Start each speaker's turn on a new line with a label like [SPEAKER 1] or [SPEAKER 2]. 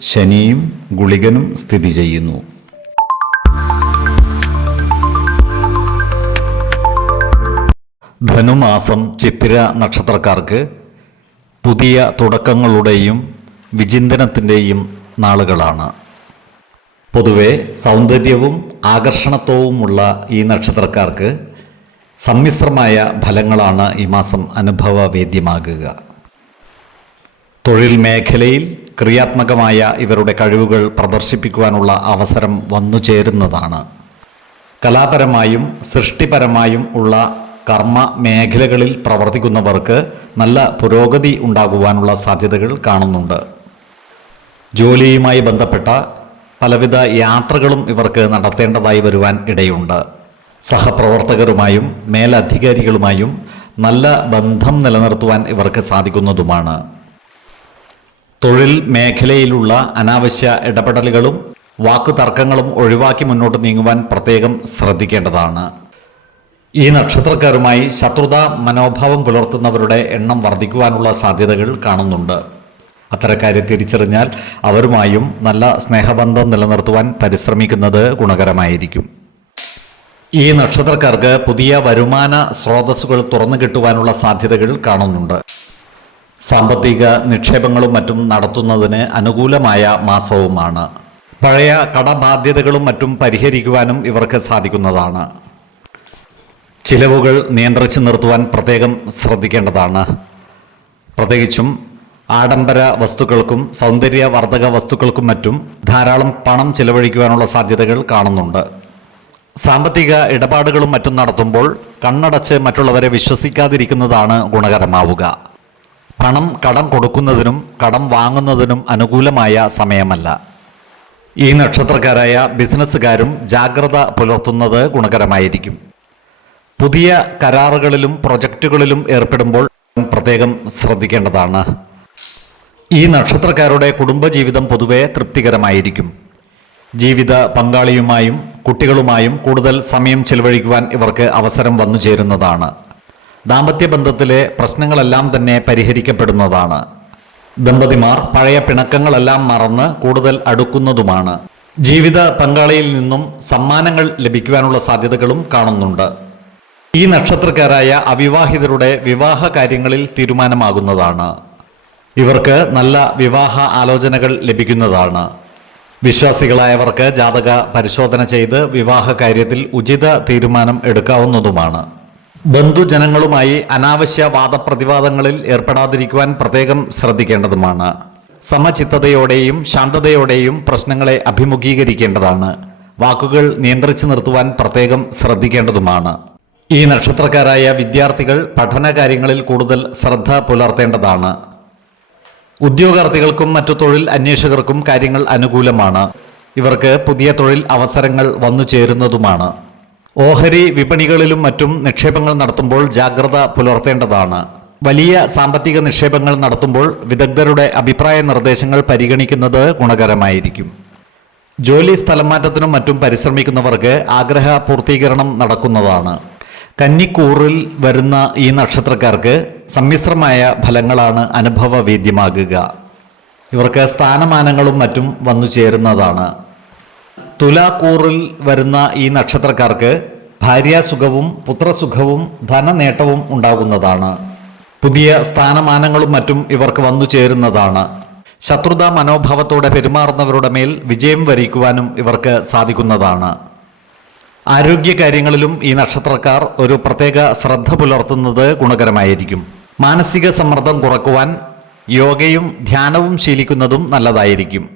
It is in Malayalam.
[SPEAKER 1] ശനിയും ഗുളികനും സ്ഥിതി ചെയ്യുന്നു. ധനുമാസം ചിത്തിര നക്ഷത്രക്കാർക്ക് പുതിയ തുടക്കങ്ങളുടെയും വിചിന്തനത്തിന്റെയും നാളുകളാണ്. പൊതുവെ സൗന്ദര്യവും ആകർഷണത്വവുമുള്ള ഈ നക്ഷത്രക്കാർക്ക് സമ്മിശ്രമായ ഫലങ്ങളാണ് ഈ മാസം അനുഭവവേദ്യമാകുക. തൊഴിൽ മേഖലയിൽ ക്രിയാത്മകമായ ഇവരുടെ കഴിവുകൾ പ്രദർശിപ്പിക്കുവാനുള്ള അവസരം വന്നു ചേരുന്നതാണ്. കലാപരമായും സൃഷ്ടിപരമായും ഉള്ള കർമ്മ മേഖലകളിൽ പ്രവർത്തിക്കുന്നവർക്ക് നല്ല പുരോഗതി ഉണ്ടാകുവാനുള്ള സാധ്യതകൾ കാണുന്നുണ്ട്. ജോലിയുമായി ബന്ധപ്പെട്ട പലവിധ യാത്രകളും ഇവർക്ക് നടത്തേണ്ടതായി വരുവാൻ ഇടയുണ്ട്. സഹപ്രവർത്തകരുമായും മേലധികാരികളുമായും നല്ല ബന്ധം നിലനിർത്തുവാൻ ഇവർക്ക് സാധിക്കുന്നതുമാണ്. തൊഴിൽ മേഖലയിലുള്ള അനാവശ്യ ഇടപെടലുകളും വാക്കുതർക്കങ്ങളും ഒഴിവാക്കി മുന്നോട്ട് നീങ്ങുവാൻ പ്രത്യേകം ശ്രദ്ധിക്കേണ്ടതാണ്. ഈ നക്ഷത്രക്കാരുമായി ശത്രുത മനോഭാവം പുലർത്തുന്നവരുടെ എണ്ണം വർദ്ധിക്കുവാനുള്ള സാധ്യതകൾ കാണുന്നുണ്ട്. അത്തരക്കാരെ തിരിച്ചറിഞ്ഞാൽ അവരുമായും നല്ല സ്നേഹബന്ധം നിലനിർത്തുവാൻ പരിശ്രമിക്കുന്നത് ഗുണകരമായിരിക്കും. ഈ നക്ഷത്രക്കാർക്ക് പുതിയ വരുമാന സ്രോതസ്സുകൾ തുറന്നു കിട്ടുവാനുള്ള സാധ്യതകൾ കാണുന്നുണ്ട്. സാമ്പത്തിക നിക്ഷേപങ്ങളും മറ്റും നടത്തുന്നതിന് അനുകൂലമായ മാസവുമാണ്. പഴയ കടബാധ്യതകളും മറ്റും പരിഹരിക്കുവാനും ഇവർക്ക് സാധിക്കുന്നതാണ്. ചിലവുകൾ നിയന്ത്രിച്ചു നിർത്തുവാൻ പ്രത്യേകം ശ്രദ്ധിക്കേണ്ടതാണ്. പ്രത്യേകിച്ചും ആഡംബര വസ്തുക്കൾക്കും സൗന്ദര്യവർദ്ധക വസ്തുക്കൾക്കും മറ്റും ധാരാളം പണം ചിലവഴിക്കുവാനുള്ള സാധ്യതകൾ കാണുന്നുണ്ട്. സാമ്പത്തിക ഇടപാടുകളും മറ്റും നടത്തുമ്പോൾ കണ്ണടച്ച് മറ്റുള്ളവരെ വിശ്വസിക്കാതിരിക്കുന്നതാണ് ഗുണകരമാവുക. പണം കടം കൊടുക്കുന്നതിനും കടം വാങ്ങുന്നതിനും അനുകൂലമായ സമയമല്ല. ഈ നക്ഷത്രക്കാരായ ബിസിനസ്സുകാരും ജാഗ്രത പുലർത്തുന്നത് ഗുണകരമായിരിക്കും. പുതിയ കരാറുകളിലും പ്രൊജക്റ്റുകളിലും ഏർപ്പെടുമ്പോൾ പ്രത്യേകം ശ്രദ്ധിക്കേണ്ടതാണ്. ഈ നക്ഷത്രക്കാരുടെ കുടുംബജീവിതം പൊതുവെ തൃപ്തികരമായിരിക്കും. ജീവിത പങ്കാളിയുമായും കുട്ടികളുമായും കൂടുതൽ സമയം ചെലവഴിക്കുവാൻ ഇവർക്ക് അവസരം വന്നു ചേരുന്നതാണ്. ദാമ്പത്യ ബന്ധത്തിലെ പ്രശ്നങ്ങളെല്ലാം തന്നെ പരിഹരിക്കപ്പെടുന്നതാണ്. ദമ്പതിമാർ പഴയ പിണക്കങ്ങളെല്ലാം മറന്ന് കൂടുതൽ അടുക്കുന്നതുമാണ്. ജീവിത പങ്കാളിയിൽ നിന്നും സമ്മാനങ്ങൾ ലഭിക്കുവാനുള്ള സാധ്യതകളും കാണുന്നുണ്ട്. ഈ നക്ഷത്രക്കാരായ അവിവാഹിതരുടെ വിവാഹ കാര്യങ്ങളിൽ തീരുമാനമാകുന്നതാണ്. ഇവർക്ക് നല്ല വിവാഹ ആലോചനകൾ ലഭിക്കുന്നതാണ്. വിശ്വാസികളായവർക്ക് ജാതക പരിശോധന ചെയ്ത് വിവാഹ കാര്യത്തിൽ ഉചിത തീരുമാനം എടുക്കാവുന്നതുമാണ്. ബന്ധുജനങ്ങളുമായി അനാവശ്യ വാദപ്രതിവാദങ്ങളിൽ ഏർപ്പെടാതിരിക്കുവാൻ പ്രത്യേകം ശ്രദ്ധിക്കേണ്ടതുമാണ്. സമചിത്തതയോടെയും ശാന്തതയോടെയും പ്രശ്നങ്ങളെ അഭിമുഖീകരിക്കേണ്ടതാണ്. വാക്കുകൾ നിയന്ത്രിച്ചു നിർത്തുവാൻ പ്രത്യേകം ശ്രദ്ധിക്കേണ്ടതുമാണ്. ഈ നക്ഷത്രക്കാരായ വിദ്യാർത്ഥികൾ പഠനകാര്യങ്ങളിൽ കൂടുതൽ ശ്രദ്ധ പുലർത്തേണ്ടതാണ്. ഉദ്യോഗാർത്ഥികൾക്കും മറ്റു തൊഴിൽ അന്വേഷകർക്കും കാര്യങ്ങൾ അനുകൂലമാണ്. ഇവർക്ക് പുതിയ തൊഴിൽ അവസരങ്ങൾ വന്നു ചേരുന്നതുമാണ്. ഓഹരി വിപണികളിലും മറ്റും നിക്ഷേപങ്ങൾ നടത്തുമ്പോൾ ജാഗ്രത പുലർത്തേണ്ടതാണ്. വലിയ സാമ്പത്തിക നിക്ഷേപങ്ങൾ നടത്തുമ്പോൾ വിദഗ്ധരുടെ അഭിപ്രായ നിർദ്ദേശങ്ങൾ പരിഗണിക്കുന്നത് ഗുണകരമായിരിക്കും. ജോലി സ്ഥലമാറ്റത്തിനും മറ്റും പരിശ്രമിക്കുന്നവർക്ക് ആഗ്രഹ പൂർത്തീകരണം നടക്കുന്നതാണ്. കന്നിക്കൂറിൽ വരുന്ന ഈ നക്ഷത്രക്കാർക്ക് സമ്മിശ്രമായ ഫലങ്ങളാണ് അനുഭവവേദ്യമാകുക. ഇവർക്ക് സ്ഥാനമാനങ്ങളും മറ്റും വന്നു ചേരുന്നതാണ് തുലാക്കൂറിൽ വരുന്ന ഈ നക്ഷത്രക്കാർക്ക് ഭാര്യാസുഖവും പുത്രസുഖവും ധനനേട്ടവും ഉണ്ടാകുന്നതാണ്. പുതിയ സ്ഥാനമാനങ്ങളും മറ്റും ഇവർക്ക് വന്നു ചേരുന്നതാണ്. ശത്രുതാ മനോഭാവത്തോടെ പെരുമാറുന്നവരുടെ മേൽ വിജയം വരിക്കുവാനും ഇവർക്ക് സാധിക്കുന്നതാണ്. ആരോഗ്യകാര്യങ്ങളിലും ഈ നക്ഷത്രക്കാർ ഒരു പ്രത്യേക ശ്രദ്ധ പുലർത്തുന്നത് ഗുണകരമായിരിക്കും. മാനസിക സമ്മർദ്ദം കുറക്കുവാൻ യോഗയും ധ്യാനവും ശീലിക്കുന്നതും നല്ലതായിരിക്കും.